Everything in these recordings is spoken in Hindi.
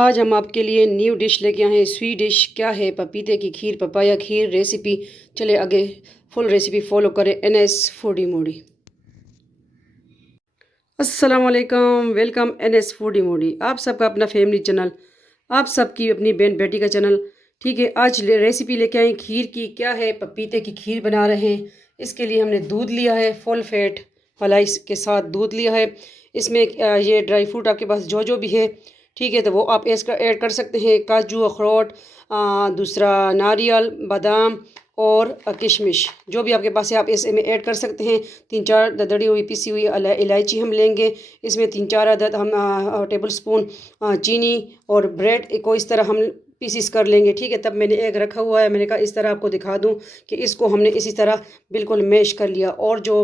आज हम आपके लिए न्यू डिश लेके आए हैं। स्वीट डिश क्या है? पपीते की खीर, पपाया खीर रेसिपी। चले आगे फुल रेसिपी फॉलो करें। NS फूडी मोडी। अस्सलाम वालेकुम, वेलकम NS फूडी मोडी। आप सबका अपना फैमिली चैनल, आप सबकी अपनी बहन बेटी का चैनल। ठीक है, आज रेसिपी लेके आए खीर की। क्या है? पपीते की खीर बना रहे हैं। इसके लिए हमने दूध लिया है, फुल फैट मलाई के साथ दूध लिया है। इसमें ये ड्राई फ्रूट आपके पास जो जो भी है, ठीक है, तो वो आप इसका ऐड कर सकते हैं। काजू, अखरोट, दूसरा नारियल, बादाम और किशमिश, जो भी आपके पास है आप इसमें ऐड कर सकते हैं। 3-4 दरदरी हुई पिसी हुई इलायची हम लेंगे। इसमें 3-4 अदद हम टेबल स्पून चीनी और ब्रेड को इस तरह हम पीसीस कर लेंगे। ठीक है, तब मैंने एग रखा हुआ है। मैंने कहा इस तरह आपको दिखा दूं कि इसको हमने इसी तरह बिल्कुल मैश कर लिया। और जो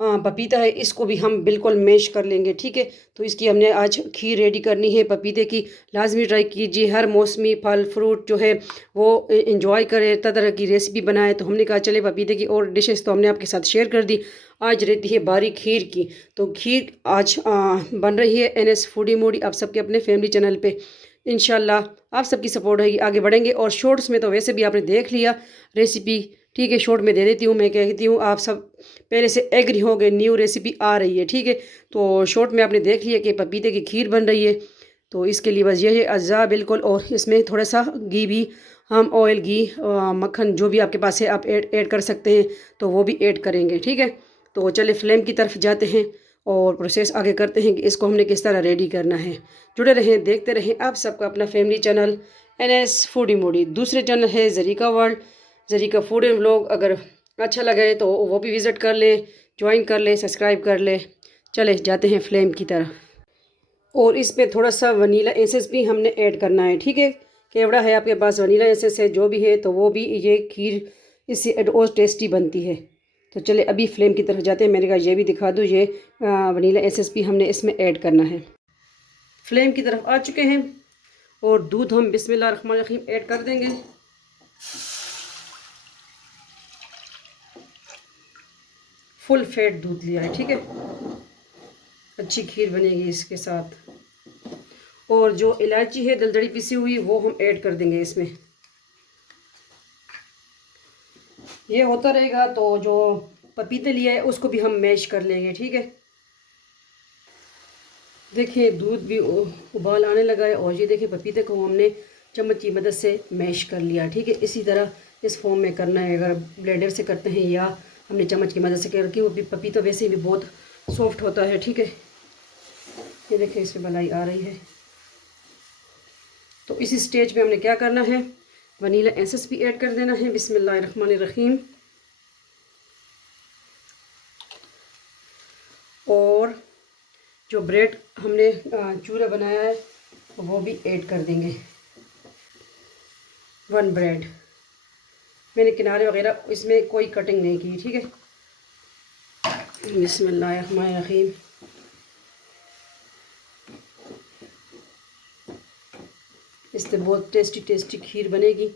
पपीता है इसको भी हम बिल्कुल मैश कर लेंगे। ठीक है, तो इसकी हमने आज खीर रेडी करनी है पपीते की। लाजमी ट्राई कीजिए, हर मौसमी फल फ्रूट जो है वो इंजॉय करें, तरह तरह की रेसिपी बनाए। तो हमने कहा चले पपीते की और डिशेस तो हमने आपके साथ शेयर कर दी। आज रहती है बारी खीर की। तो खीर आज बन रही है NS फूडी मोडी आप सबके अपने फैमिली चैनल पे। इंशाल्लाह आप सबकी सपोर्ट रहेगी, आगे बढ़ेंगे। और शॉर्ट्स में तो वैसे भी आपने देख लिया रेसिपी। ठीक है, शॉर्ट में दे देती हूँ। मैं कहती हूँ आप सब पहले से एग्री हो गए, न्यू रेसिपी आ रही है। ठीक है, तो शॉर्ट में आपने देख लिया कि पपीते की खीर बन रही है। तो इसके लिए बस ये है अज्जा बिल्कुल। और इसमें थोड़ा सा घी भी, हम ऑयल घी मक्खन जो भी आपके पास है आप ऐड कर सकते हैं, तो वो भी ऐड करेंगे। ठीक है, तो चले फ्लेम की तरफ जाते हैं और प्रोसेस आगे करते हैं कि इसको हमने किस तरह रेडी करना है। जुड़े रहें, देखते रहें आप सबका अपना फैमिली चैनल NS फूडी मोडी। दूसरे चैनल है Zarika world, Zarika food and vlog. अगर अच्छा लगे तो वो भी विज़िट कर ले, ज्वाइन कर ले, सब्सक्राइब कर ले। चले जाते हैं फ्लेम की तरफ। और इसमें थोड़ा सा वनीला एसेंस भी हमने ऐड करना है। ठीक है, केवड़ा है आपके पास, वनीला एसेंस है, जो भी है तो वो भी ये खीर इससे और टेस्टी बनती है। तो चले अभी फ्लेम की तरफ जाते हैं। मैंने कहा ये भी दिखा दूँ, ये वनीला एसेंस भी हमने इसमें ऐड करना है। फ्लेम की तरफ आ चुके हैं और दूध हम बिस्मिल्लाह रहमान रहीम ऐड कर देंगे। फुल फैट दूध लिया है। ठीक है, अच्छी खीर बनेगी इसके साथ। और जो इलायची है दलदड़ी पिसी हुई वो हम ऐड कर देंगे इसमें। ये होता रहेगा। तो जो पपीते लिए है उसको भी हम मैश कर लेंगे। ठीक है, देखिए दूध भी उबाल आने लगा है। और ये देखिए पपीते को हमने चम्मच की मदद से मैश कर लिया। ठीक है, इसी तरह इस फॉर्म में करना है। अगर ब्लेंडर से करते हैं या हमने चम्मच की मदद से कर, कि वो पपीता वैसे भी बहुत सॉफ्ट होता है। ठीक है, ये देखिए इसमें मलाई आ रही है। तो इसी स्टेज पे हमने क्या करना है, वनीला एसेंस भी ऐड कर देना है। बिस्मिल्लाहिर्रहमानिर्रहीम। और जो ब्रेड हमने चूरा बनाया है वो भी ऐड कर देंगे। 1 ब्रेड, मैंने किनारे वगैरह इसमें कोई कटिंग नहीं की। ठीक है, बिस्मिल्लाहिर्रहमानिर्रहीम। इससे बहुत टेस्टी टेस्टी खीर बनेगी।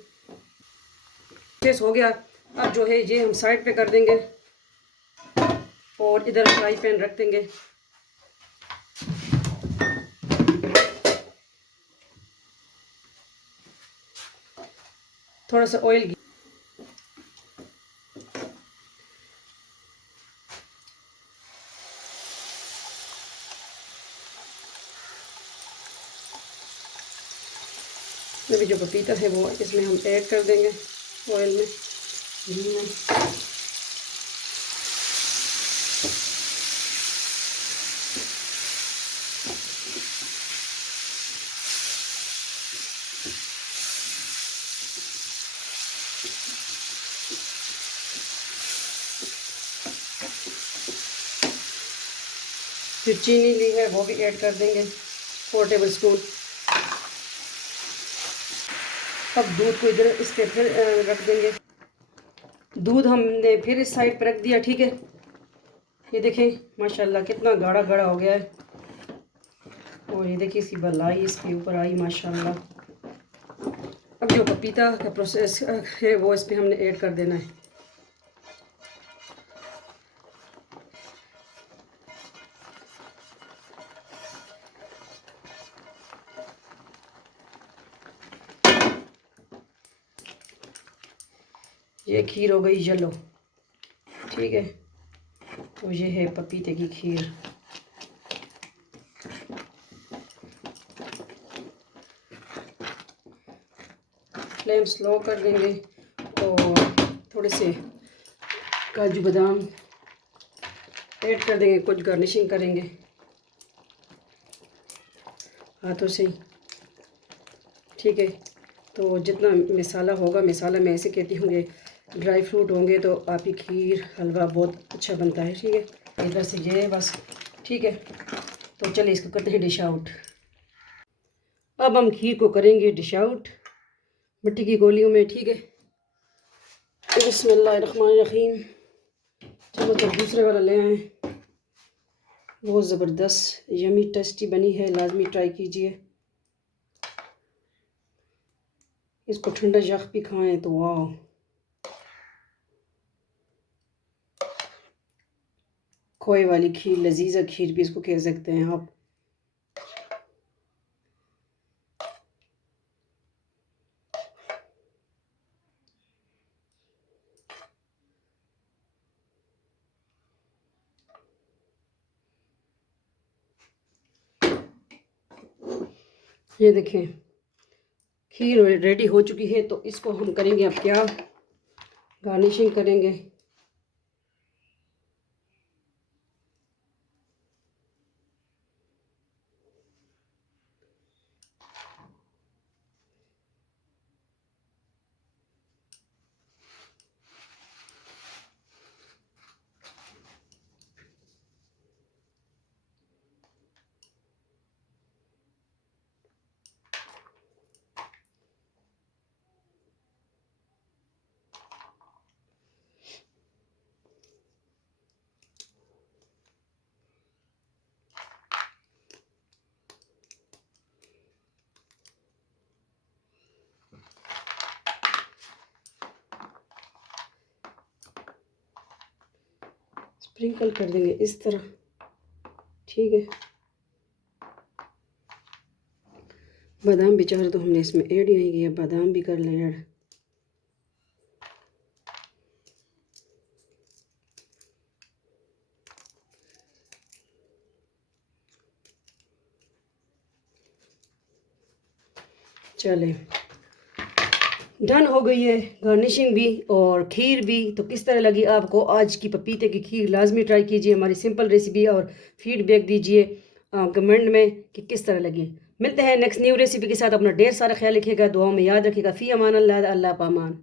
टेस्ट हो गया। अब जो है ये हम साइड पे कर देंगे और इधर फ्राई पैन रख देंगे। थोड़ा सा ऑयल, अभी जो पपीता है वो इसमें हम ऐड कर देंगे ऑयल में, घी में। जो चीनी ली है वो भी ऐड कर देंगे, 4 टेबल स्पून। अब दूध को इधर इस पे फिर रख देंगे। दूध हमने फिर इस साइड पर रख दिया। ठीक है, ये देखें माशाल्लाह कितना गाढ़ा गाढ़ा हो गया है। और ये देखिए इसकी मलाई इसके ऊपर आई माशाल्लाह। अब जो पपीता का प्रोसेस है वो इस पर हमने ऐड कर देना है। ये खीर हो गई येलो, ठीक है। तो ये है पपीते की खीर। फ्लेम स्लो कर देंगे और थोड़े से काजू बादाम ऐड कर देंगे, कुछ गार्निशिंग करेंगे हाथों से ही, ठीक है। तो जितना मसाला होगा, मसाला मैं ऐसे कहती हूँ, ड्राई फ्रूट होंगे तो आपकी खीर हलवा बहुत अच्छा बनता है, ठीक है। इधर से ये बस, ठीक है। तो चलिए इसको करते हैं डिश आउट। अब हम खीर को करेंगे डिश आउट मिट्टी की गोलियों में, ठीक है। बिस्मिल्लाहिर्रहमानिर्रहीम। चलो तो दूसरे वाला ले आए। बहुत ज़बरदस्त यमी टेस्टी बनी है, लाजमी ट्राई कीजिए। इसको ठंडा यख भी खाएं तो वाह। खोए वाली खीर, लजीजा खीर भी इसको कह सकते हैं आप। ये देखें खीर रेडी हो चुकी है। तो इसको हम करेंगे अब क्या, गार्निशिंग करेंगे। स्प्रिंकल कर देंगे इस तरह, ठीक है। बादाम बेचारा तो हमने इसमें ऐड ही नहीं किया, बादाम भी कर लें ऐड। चले डन हो गई है गार्निशिंग भी और खीर भी। तो किस तरह लगी आपको आज की पपीते की खीर? लाजमी ट्राई कीजिए हमारी सिंपल रेसिपी और फीडबैक दीजिए कमेंट में कि किस तरह लगी। मिलते हैं नेक्स्ट न्यू रेसिपी के साथ। अपना ढेर सारा ख्याल रखिएगा, दुआओं में याद रखिएगा। फ़ी अमान अल्लाह, अल्लाह पामान।